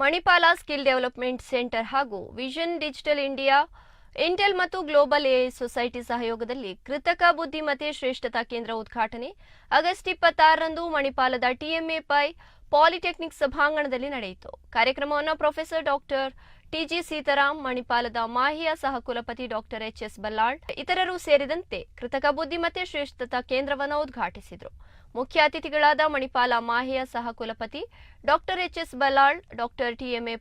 Manipal skill development centre ಹಾಗೂ vision digital India Intel ಮತ್ತು global AI society ಸಹಯೋಗದಲ್ಲಿ ಕೃತಕ ಬುದ್ಧಿಮತ್ತೆ ಶ್ರೇಷ್ಠತಾ ಕೇಂದ್ರ ಉದ್ಘಾಟನೆ ಆಗಸ್ಟ್ 26ರಂದು ಮಣಿಪಾಲದ ಟಿಎಂಎ ಪಾಲಿಟೆಕ್ನಿಕ್ ಸಭಾಂಗಣದಲ್ಲಿ ನಡೆಯಿತು. ಕಾರ್ಯಕ್ರಮವನ್ನು ಪ್ರೊಫೆಸರ್ ಡಾಕ್ಟರ್ ಟಿಜಿ ಸೀತಾರಾಮ್, ಮಣಿಪಾಲದ ಮಾಹಿಯ ಸಹಕುಲಪತಿ ಡಾಕ್ಟರ್ ಎಚ್ಎಸ್ ಬಲ್ಲಾಳ್ ಇತರರು ಸೇರಿದಂತೆ ಕೃತಕ ಬುದ್ಧಿಮತ್ತೆ ಶ್ರೇಷ್ಠತಾ ಕೇಂದ್ರವನ್ನು ಉದ್ಘಾಟಿಸಿದರು. ಮುಖ್ಯ ಅತಿಥಿಗಳಾದ ಮಣಿಪಾಲ ಮಾಹಿಯ ಸಹಕುಲಪತಿ doctor HS Ballal, doctor TMA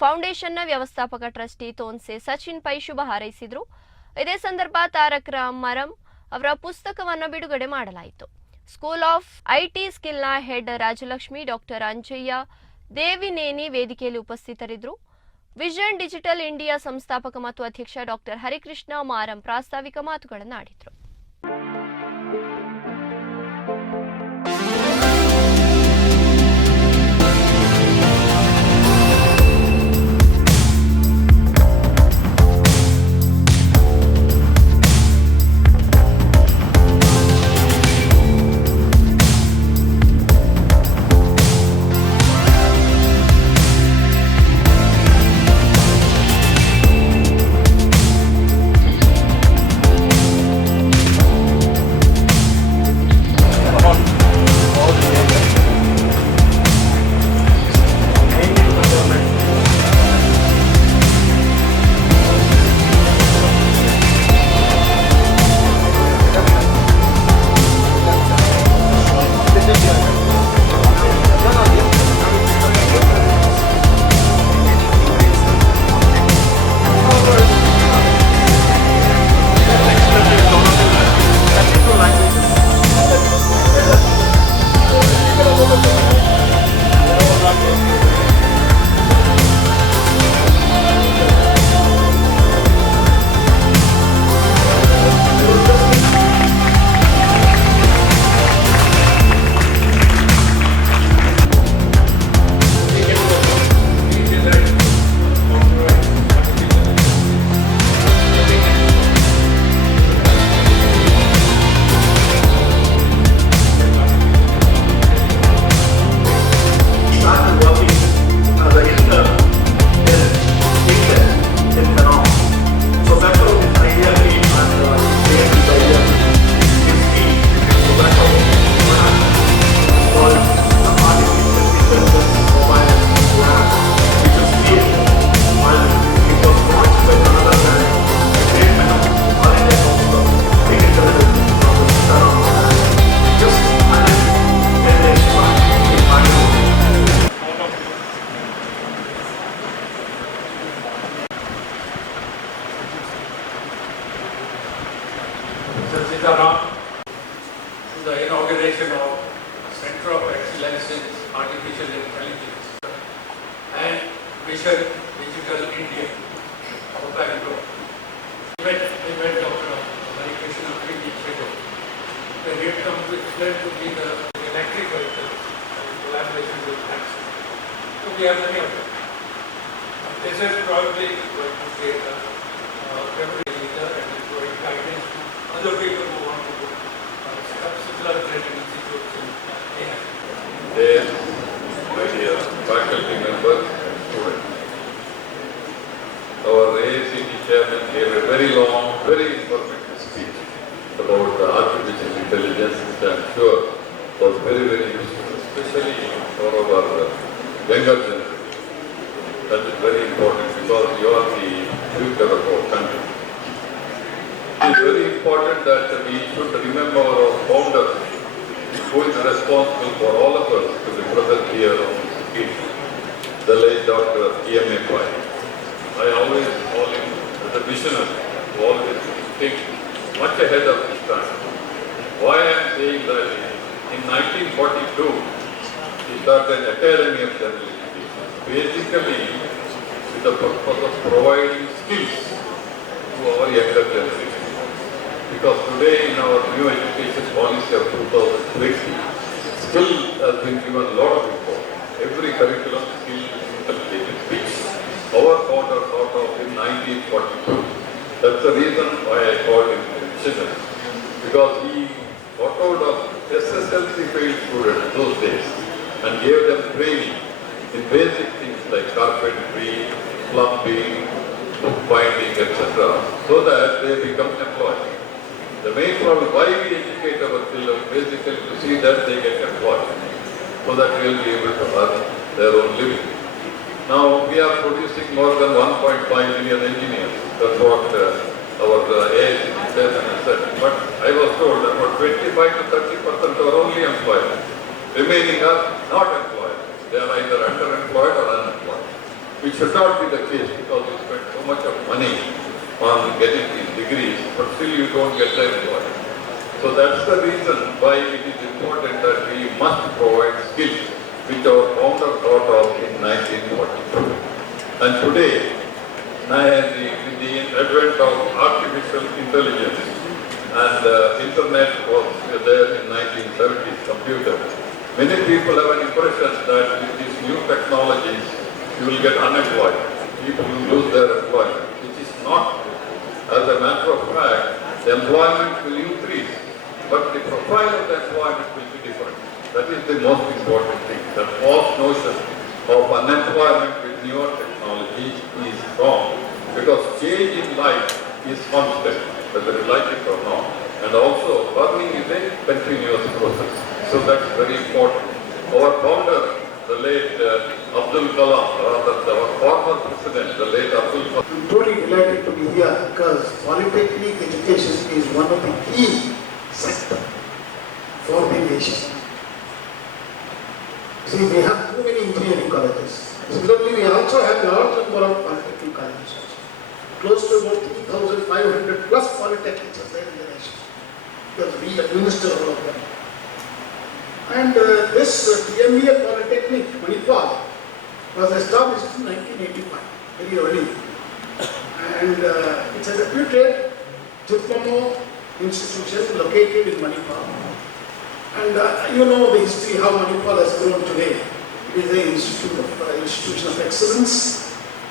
ಫೌಂಡೇಶನ್ನ ವ್ಯವಸ್ಥಾಪಕ ಟ್ರಸ್ಟಿ ತೋನ್ಸೆ ಸಚಿನ್ ಪೈ ಶುಭ ಹಾರೈಸಿದರು. ಇದೇ ಸಂದರ್ಭ ತಾರಕ್ ರಾಮ್ ಮರಂ ಅವರ ಪುಸ್ತಕವನ್ನು ಬಿಡುಗಡೆ ಮಾಡಲಾಯಿತು. ಸ್ಕೂಲ್ ಆಫ್ ಐಟಿ ಸ್ಕಿಲ್ನ ಹೆಡ್ ರಾಜಲಕ್ಷ್ಮಿ, ಡಾಕ್ಟರ್ ಅಂಜಯ್ಯ ದೇವಿನೇನಿ ವೇದಿಕೆಯಲ್ಲಿ ಉಪಸ್ಥಿತರಿದ್ದರು. ವಿಷನ್ ಡಿಜಿಟಲ್ ಇಂಡಿಯಾ ಸಂಸ್ಥಾಪಕ ಮತ್ತು ಅಧ್ಯಕ್ಷ ಡಾಕ್ಟರ್ ಹರಿಕೃಷ್ಣ ಮಾರಂ ಪ್ರಾಸ್ತಾವಿಕ ಮಾತುಗಳನ್ನಾಡಿದರು. The inauguration of Center of Excellence in Artificial Intelligence and Vision Digital India of Bangalore. We met Dr. Harikrishna a few weeks ago. When he had come to explain to me the electric vehicles and collaboration with taxi. So we have many of them. This is probably going to create a memory leader and provide guidance to other people who want to do similar training institutes in AI. Dear faculty members and students, our AICT chairman gave a very long, very informative speech about the artificial intelligence, which I am sure was very, very useful, especially for our younger generation. That is very important because you are the future of our country. It is very important that we should remember our founder, who is responsible for all of us to be present here on this occasion, the late Dr. T.M.A. Pai. I always call him as a visionary, who always thinks much ahead of his time. Why I am saying that in 1942, he started an Academy of General Education, basically with the purpose of providing skills to our younger generation. Because today in our new education policy of 2020, skill has been given a lot of importance. Every curriculum skill is inculcated, which our founder thought of in 1942. That's the reason why I called him visionary. Because he got out of SSLC failed students those days and gave them training in basic things like carpentry, plumbing, bookbinding, etc., so that they become employed. The main problem why we educate our children basically to see that they get employed, so that we will be able to earn their own living. Now we are producing more than 1.5 million engineers. That's what our AIC chairman has said. But I was told about 25 to 30% are only employed. Remaining are not employed. They are either underemployed or unemployed. Which should not be the case because you spend so much of money on getting these degrees, but still you don't get the employment. So that's the reason why it is important that we must provide skills which our founder thought of in 1942. And today, with the advent of artificial intelligence and internet was there in 1970s, computer, many people have an impression that with these new technologies, you will get unemployed. People will lose their employment, which is not. As a matter of fact, the employment will increase, but the profile of the employment will be different. That is the most important thing. The false notion of unemployment with newer technology is wrong, because change in life is constant, whether you like it or not. And also, learning is a continuous process. So that's very important. Our founder, the late Abdul Kalam, rather our former president, the late Abdul Kalam. I'm totally delighted to be here because polytechnic education is one of the key sectors for the nation. See, we have too many engineering colleges. Similarly, we also have a large number of polytechnic colleges. Close to about 3,500 plus polytechnics are there in the nation, because we administer all of them. And this TMEA Polytechnic, Manipal, was established in 1985, very early. And it's a reputed diploma institution located in Manipal. And you know the history, how Manipal has grown today. It is an institution of excellence,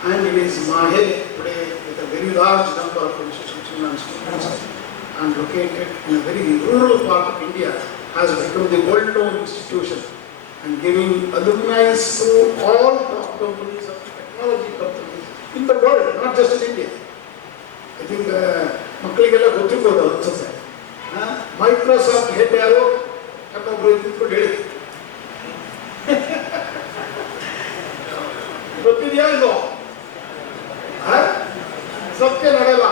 and it is Mahe today with a very large number of institutions and students, and located in a very rural part of India, has become the world-known institution and giving alumni to all top companies of technology companies in the world, not just in India. I think Makligala Gotigoda also said. Microsoft head arrow, Satya Nadala,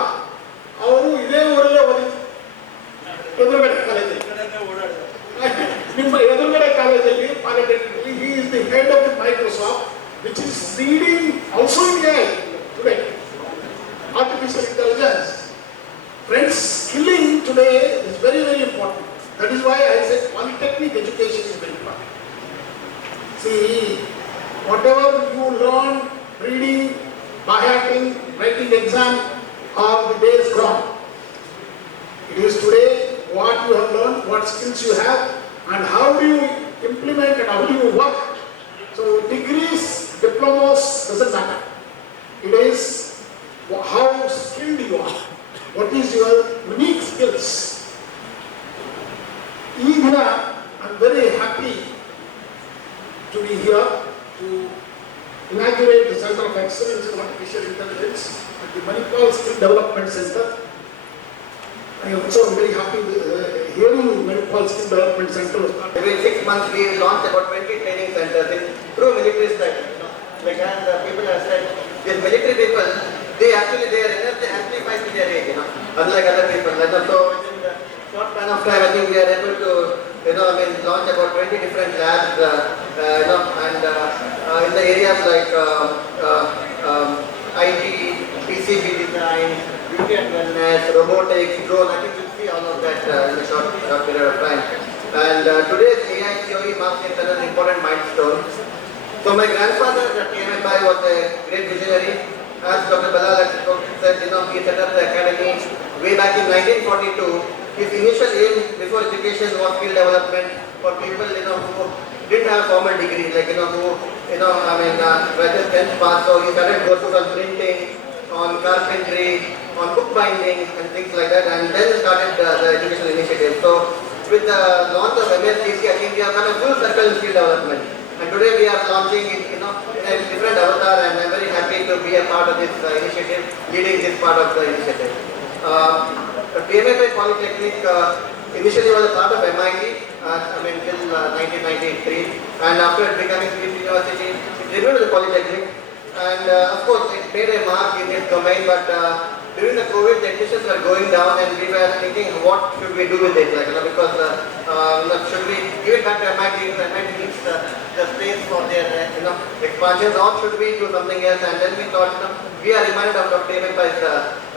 our Ide Urale ಎದುರುಗಡೆ ಕಾಲೇಜಲ್ಲಿ ನಿಮ್ಮ ಎದುರುಗಡೆ ಕಾಲೇಜಲ್ಲಿ ಪಾಲಿಟೆಕ್ನಿಕಲ್ಲಿ he is the head of the Microsoft, which is leading also in AI today, artificial intelligence. Friends, skilling today is very, very important. That is why I said polytechnic education is very important. See, whatever you learn reading, by hacking, writing exam, are the days gone. It is today what you have learned, what skills you have, and how do you implement and how do you work. So degrees, diplomas doesn't matter. It is how skilled you are. What is your unique skills? Even I'm very happy to be here to inaugurate the Center of Excellence in Artificial Intelligence at the Manipal Skill Development Center. I also am very happy hearing Manipal Skill Development Center. Every 6 months we launch about 20 training centers through military style. Like as people have said, these military people, their energy amplifies in their age, unlike other people. So within the short span of time, I think we are able to, launch about 20 different labs, and in the areas like IT, PCB design, beauty and wellness, robotics, drone. I think we'll see all of that in a short period of time. And today's AI COE marks an important milestone. So my grandfather at TMFI was a great visionary. As Dr. Balal has said, he set up the academy way back in 1942. His initial aim before education was skill development for people, who didn't have formal degree, like, whether 10th pass. So he started courses on printing, on carpentry, on bookbinding and things like that, and then started the educational initiative. So with the launch of MSDC, I think we have done a full circle in skill development. And today we are launching in a different avatar, and I'm to be a part of this initiative, leading this part of the initiative. PMFI Polytechnic initially was a part of MIT, till 1993, and after becoming State University, it remained the Polytechnic. And of course, it made a mark in its domain, but during the COVID, the admissions were going down, and we were thinking, what should we do with it? Because should we give it back to MIT? MIT needs the space for their expansions, or should we do something else? And then we thought, we are reminded of Dr. MS's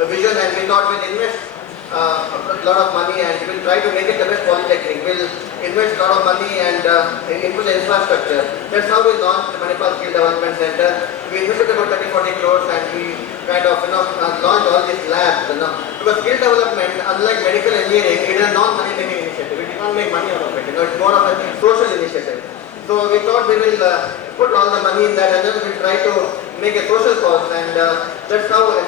vision, and we thought we'll invest a lot of money and we'll try to make it the best polytechnic. We'll invest a lot of money and into the infrastructure. That's how we launched the Manipal Skill Development Center. We invested about 30-40 crores and we kind of launched all these labs. Because skill development, unlike medical engineering, it is a non-money making initiative. We do not make money out of it. It's more of a social initiative. So we thought we will put all the money in that and then we'll try to make a social cause, and that's how